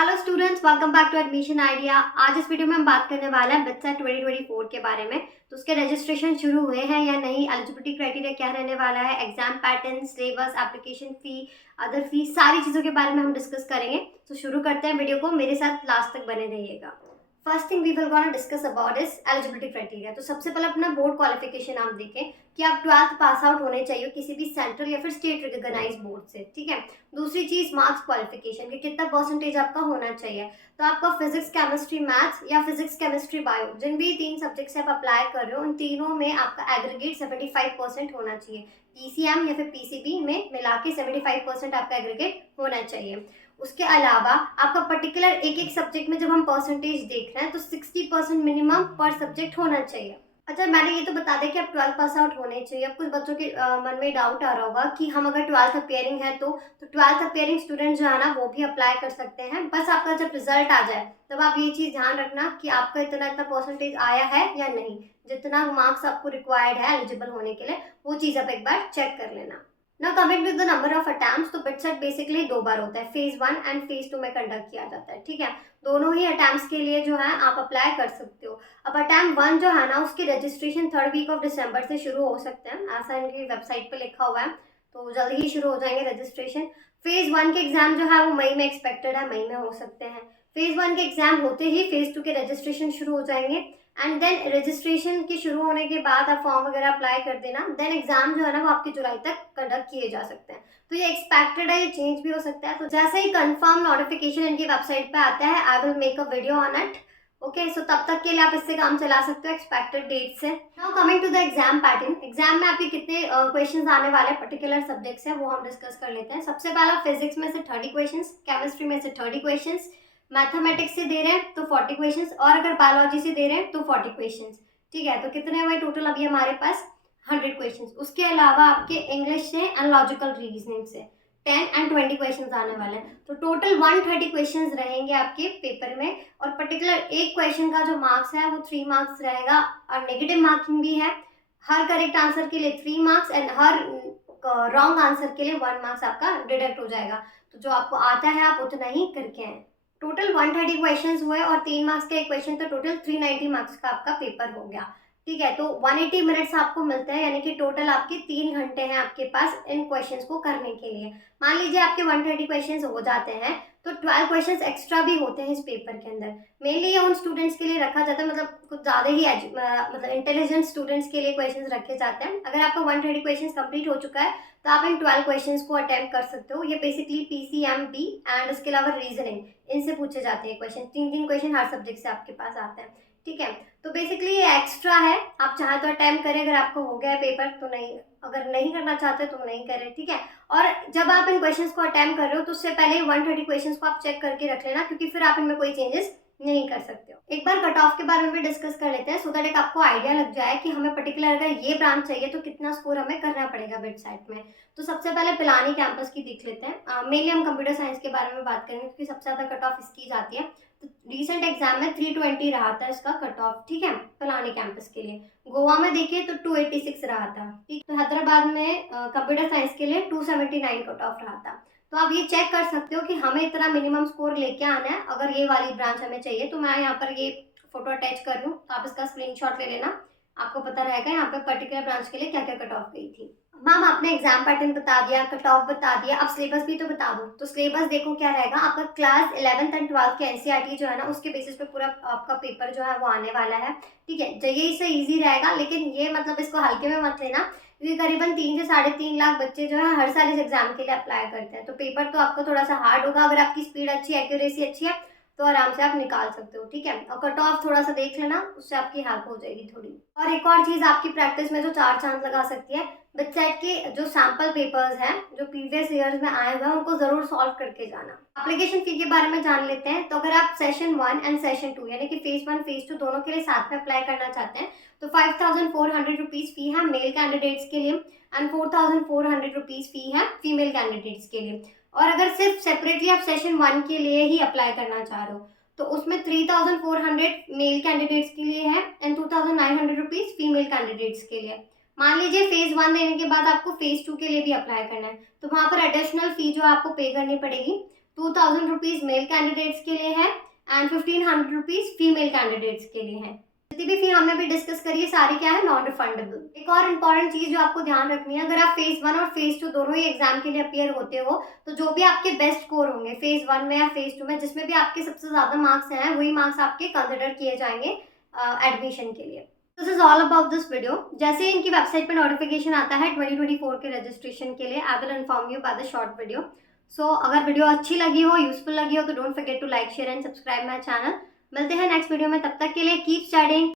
Hello students, welcome back to admission idea. आज इस video में हम बात करने वाले हैं बिटसेट 2024 के बारे में। तो उसके रजिस्ट्रेशन शुरू हुए हैं या नहीं, एलिजिबिलिटी क्राइटेरिया क्या रहने वाला है, exam pattern, syllabus, application fee, other fee, सारी चीज़ों के बारे में हम डिस्कस करेंगे। तो शुरू करते हैं वीडियो को, मेरे साथ लास्ट तक बने रहिएगा। First thing we will gonna discuss about is eligibility criteria. तो सबसे पहले अपना बोर्ड क्वालिफिकेशन आप देखें कि आप 12th पास आउट होने चाहिए किसी भी सेंट्रल या फिर स्टेट रिकॉग्नाइज बोर्ड से, ठीक है। दूसरी चीज मार्क्स क्वालिफिकेशन कि कितना परसेंटेज आपका होना चाहिए। तो आपका फिजिक्स, केमिस्ट्री, मैथ्स या फिजिक्स, केमिस्ट्री, बायो, जिन भी 3 सब्जेक्ट से आप अप्लाई कर रहे हो उन तीनों में आपका एग्रीगेट 75% होना चाहिए। पीसीएम या फिर पीसीबी में मिला के 75% आपका एग्रीगेट होना चाहिए। उसके अलावा आपका पर्टिकुलर एक एक सब्जेक्ट में जब हम परसेंटेज देख रहे हैं तो 60% मिनिमम पर सब्जेक्ट होना चाहिए। अच्छा, मैंने ये तो बता दें कि आप 12th पास आउट होने चाहिए। अब कुछ बच्चों के मन में डाउट आ रहा होगा कि हम अगर 12th अपेयरिंग है तो 12th अपेयरिंग स्टूडेंट जो है ना वो भी अप्लाई कर सकते हैं। बस आपका जब रिजल्ट आ जाए तब आप ये चीज़ ध्यान रखना कि आपका इतना इतना परसेंटेज आया है या नहीं। जितना मार्क्स आपको रिक्वायर्ड है एलिजिबल होने के लिए वो चीज़ आप एक बार चेक कर लेना। ना coming to the number of attempts, तो बिटसेट बेसिकली 2 बार होता है, फेज 1 एंड फेज 2 में कंडक्ट किया जाता है, ठीक है। दोनों ही अटेम्प्ट्स के लिए जो है आप अप्लाई कर सकते हो। अब अटेम्प्ट 1 जो है ना उसकी registration 3rd week of December से शुरू हो सकते हैं, ऐसा इनकी वेबसाइट पे लिखा हुआ है, तो जल्दी ही शुरू हो जाएंगे रजिस्ट्रेशन। फेज 1 के एग्जाम जो है वो मई में एक्सपेक्टेड है, मई में हो सकते हैं। फेज 1 के एग्जाम होते ही फेज 2 के रजिस्ट्रेशन शुरू हो जाएंगे एंड देन रजिस्ट्रेशन के शुरू होने के बाद आप फॉर्म वगैरह अप्लाई कर देना। देन एग्जाम जो है ना वो आपकी जुलाई तक कंडक्ट किए जा सकते हैं। तो ये एक्सपेक्टेड है, ये चेंज भी हो सकता है। तो जैसे ही कंफर्म नोटिफिकेशन इनकी वेबसाइट पे आता है I will make a video on it, okay. So तब तक के लिए आप इससे काम चला सकते हो एक्सपेक्टेड डेट से। Now coming to the exam pattern, exam में आपके कितने क्वेश्चंस आने वाले पर्टिकुलर सब्जेक्ट्स हैं वो हम डिस्कस कर लेते हैं। सबसे पहला फिजिक्स में से 30 क्वेश्चंस, केमिस्ट्री में से 30 क्वेश्चंस, मैथमेटिक्स से दे रहे हैं तो 40 क्वेश्चंस, और अगर बायोलॉजी से दे रहे हैं तो 40 क्वेश्चंस, ठीक है। तो कितने हुए टोटल अभी हमारे पास 100 क्वेश्चंस। उसके अलावा आपके इंग्लिश से एंड लॉजिकल रीजनिंग से 10 एंड 20 क्वेश्चंस आने वाले हैं। तो टोटल 130 क्वेश्चंस रहेंगे आपके पेपर में, और पर्टिकुलर एक क्वेश्चन का जो मार्क्स है वो 3 मार्क्स रहेगा, और नेगेटिव मार्किंग भी है। हर करेक्ट आंसर के लिए 3 marks and her wrong answer के लिए 1 मार्क्स आपका डिडक्ट हो जाएगा। तो जो आपको आता है आप उतना ही करके आए। टोटल 130 क्वेश्चंस हुए और 3 मार्क्स का एक क्वेश्चन, तो टोटल 390 मार्क्स का आपका पेपर हो गया, ठीक है। तो 180 मिनट्स आपको मिलते हैं, यानी कि टोटल आपके 3 घंटे हैं आपके पास इन क्वेश्चंस को करने के लिए। मान लीजिए आपके 130 क्वेश्चंस हो जाते हैं तो 12 क्वेश्चंस एक्स्ट्रा भी होते हैं इस पेपर के अंदर। मेनली ये उन स्टूडेंट्स के लिए रखा जाता है, मतलब कुछ ज़्यादा ही मतलब इंटेलिजेंट स्टूडेंट्स के लिए क्वेश्चंस रखे जाते हैं। अगर आपका 130 क्वेश्चंस कंप्लीट हो चुका है तो आप इन 12 क्वेश्चंस को अटेम्प्ट कर सकते हो। ये बेसिकली पीसीएमबी एंड उसके अलावा रीजनिंग, इनसे पूछे जाते हैं क्वेश्चन। 3 क्वेश्चन हर सब्जेक्ट से आपके पास आते हैं, ठीक है। तो बेसिकली ये एक्स्ट्रा है, आप चाहे तो अटेम्प्ट करें अगर आपको हो गया है पेपर, तो नहीं, अगर नहीं करना चाहते तो नहीं करें, ठीक है। और जब आप इन क्वेश्चंस को अटेम्प्ट कर रहे हो तो उससे पहले 130 क्वेश्चंस को आप चेक करके रख लेना, क्योंकि फिर आप इनमें कोई चेंजेस नहीं कर सकते हो। एक बार कट ऑफ के बारे में भी डिस्कस कर लेते हैं, सो दैट एक आपको आइडिया लग जाए कि हमें पर्टिकुलर अगर ये ब्रांच चाहिए तो कितना स्कोर हमें करना पड़ेगा बिटसेट में। तो सबसे पहले पिलानी कैंपस की देख लेते हैं। मेनली हम कंप्यूटर साइंस के बारे में बात करेंगे क्योंकि सबसे ज़्यादा कट ऑफ इसकी जाती है। तो रिसेंट एग्जाम में 320 रहा था इसका कट ऑफ, ठीक है, पिलानी कैंपस के लिए। गोवा में देखिए तो 286 रहा था, ठीक। तो हैदराबाद में कंप्यूटर साइंस के लिए 279 कट ऑफ रहा था। तो आप ये चेक कर सकते हो कि हमें इतना मिनिमम स्कोर लेके आना है अगर ये वाली ब्रांच हमें चाहिए। तो मैं यहाँ पर ये फोटो अटैच कर रही हूँ, तो आप इसका स्क्रीनशॉट ले लेना, आपको पता रहेगा यहाँ पे पर्टिकुलर ब्रांच के लिए क्या क्या कट ऑफ गई थी। मैम आपने एग्जाम पैटर्न बता दिया, कट ऑफ बता दिया, अब सिलेबस भी तो बता दो। तो सिलेबस देखो क्या रहेगा आपका, क्लास 11th एंड 12th के एनसीईआरटी जो है ना उसके बेसिस पे पूरा आपका पेपर जो है वो आने वाला है, ठीक है। यही से इजी रहेगा, लेकिन ये मतलब इसको हल्के में मत लेना, क्योंकि करीबन 3 से 3.5 लाख बच्चे जो है हर साल इस एग्जाम के लिए अप्लाई करते हैं। तो पेपर तो आपका थोड़ा सा हार्ड होगा। अगर आपकी स्पीड अच्छी, एक्यूरेसी अच्छी है तो आराम से आप निकाल सकते हो, ठीक है। और कट ऑफ थोड़ा सा देख लेना, उससे आपकी हेल्प हो जाएगी थोड़ी। और एक और चीज़ आपकी प्रैक्टिस में जो 4 चांद लगा सकती है, बिटसेट के जो सैम्पल पेपर्स हैं जो प्रीवियस ईयर्स में आए हुए हैं उनको जरूर सॉल्व करके जाना। एप्लीकेशन फी के बारे में जान लेते हैं। तो अगर आप सेशन 1 एंड सेशन 2 यानी कि फेज 1 फेज 2 दोनों के लिए साथ में अप्लाई करना चाहते हैं तो 5400 रुपीज़ फी है मेल कैंडिडेट्स के लिए एंड 4400 रुपीज़ फी है फीमेल कैंडिडेट्स के लिए। और अगर सिर्फ सेपरेटली आप सेशन 1 के लिए ही अप्लाई करना चाह रहे हो तो उसमें 3400 मेल कैंडिडेट्स के लिए है एंड 2900 रुपीज़ फीमेल कैंडिडेट्स के लिए। मान लीजिए फेज 1 देने के बाद आपको फेज 2 के लिए भी अप्लाई करना है तो वहाँ पर एडिशनल फी जो आपको पे करनी पड़ेगी ₹2000 मेल कैंडिडेट्स के लिए है एंड ₹1500 फीमेल कैंडिडेट्स के लिए है। जितनी भी फी हमने भी डिस्कस करी है सारी क्या है, नॉन रिफंडेबल। एक और इम्पॉर्टेंट चीज जो आपको ध्यान रखनी है, अगर आप फेज 1 और फेज 2 दोनों ही एग्जाम के लिए अपियर होते हो तो जो भी आपके बेस्ट स्कोर होंगे फेज 1 में या फेज 2 में, जिसमें भी आपके सबसे ज्यादा मार्क्स हैं, वही मार्क्स आपके कंसिडर किए जाएंगे एडमिशन के लिए। This is all about this video. जैसे ही इनकी वेबसाइट पर नोटिफिकेशन आता है 2024 के रजिस्ट्रेशन के लिए, I will inform you by the short video. So अगर वीडियो अच्छी लगी हो, यूजफुल लगी हो, तो don't forget to like, share and subscribe my channel. मिलते हैं नेक्स्ट वीडियो में, तब तक के लिए कीप स्टडीइंग।